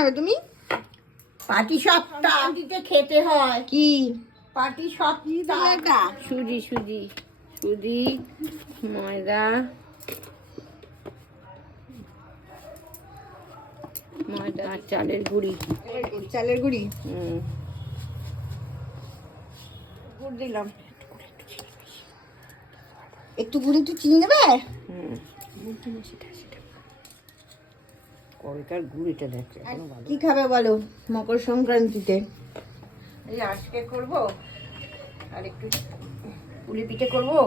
বানাবে তুমি? পাটি সপ্তাহ দিতে খেতে হয়। কি পাটি সপ্তাহ? সুজি সুজি সুজি ময়দা ময়দা আর চালের গুঁড়ি। চালের গুঁড়ি গুড় দিলাম। একটু গুঁড়ি, একটু চিনি দেবে? কলকার গুড়িটা দেখছে ভালো। কি খাবে বলো মকর সংক্রান্তিতে? এই আজকে করবো আর একটু পুলি পিঠে করবো।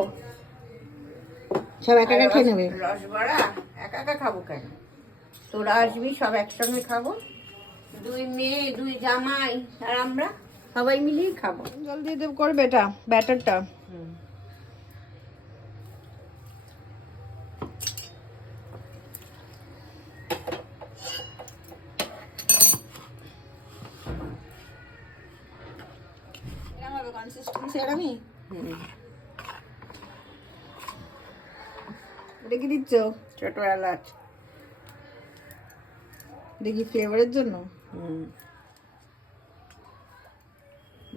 সব একা একা খেয়ে নেবে? রসবড়া একা একা খাবো কেন, তোরা আসবি সব একসঙ্গে খাবো। 2 মেয়ে 2 জামাই আর আমরা সবাই মিলেই খাবো। জল দিয়ে দেব করবে এটা ব্যাটারটা। কনসিস্টেন্সি এরকমই রেখে দিচ্ছ? ছোট এলাচ দেখি ফ্লেভারের জন্য।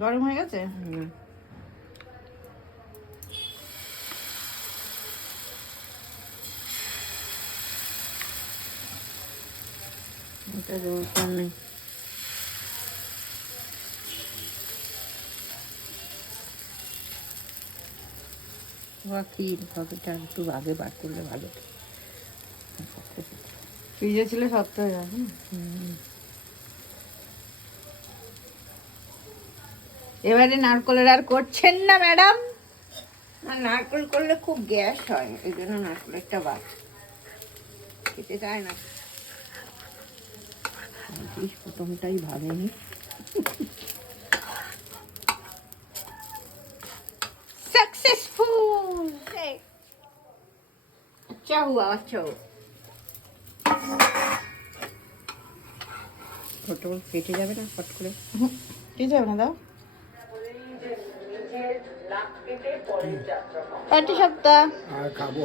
গরম হয়ে গেছে? এটা দরকার নেই। ক্ষীর কতটা একটু আগে বার করলে ভালো। ফ্রিজে ছিল শক্ত হয়ে যাবে। এবারে নারকলের আর করছেন না ম্যাডাম? আর নারকেল করলে খুব গ্যাস হয়, এই জন্য নারকেলটা বাদ খেতে চায় না। প্রথমটাই ভাবেনি। सक्सेसफुल। अच्छा हुआ, अच्छा हुआ। ছোট কেটে যাবে না ফট করে? কি যাবে না দাও। পাটি সপ্তাহ আর খাবো।